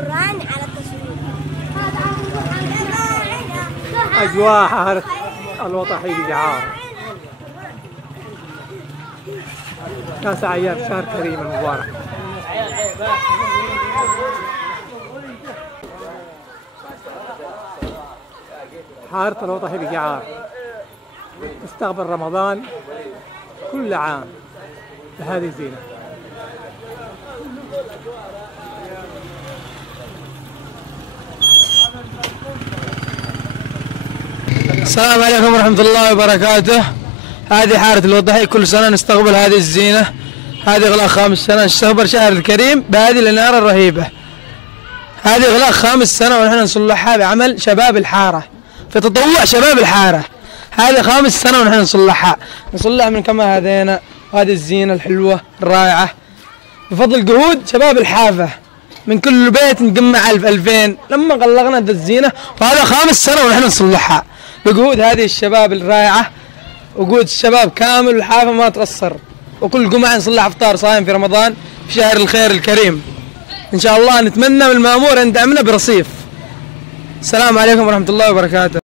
القرآن على التصوير. أجواء حارة الوطحي بجعار. كاس أعياد شهر كريم المبارك. حارة الوطحي بجعار تستقبل رمضان كل عام بهذه الزينة. السلام عليكم ورحمة الله وبركاته. هذه حارة الوضحي، كل سنة نستقبل هذه الزينة. هذه إغلاق خامس سنة نستقبل شهر الكريم بهذه الإنارة الرهيبة. هذه إغلاق خامس سنة ونحن نصلحها بعمل شباب الحارة، في تطوع شباب الحارة. هذه خامس سنة ونحن نصلحها من كما هذينا، وهذه الزينة الحلوة الرائعة بفضل جهود شباب الحافة. من كل بيت نجمع 1000 2000 لما غلقنا الزينة، وهذا خامس سنة ونحن نصلحها بجهود هذه الشباب الرائعة وجهود الشباب كامل. والحافة ما تقصر، وكل جمعة نصلح افطار صايم في رمضان في شهر الخير الكريم. ان شاء الله نتمنى من المأمور ان يدعمنا برصيف. السلام عليكم ورحمة الله وبركاته.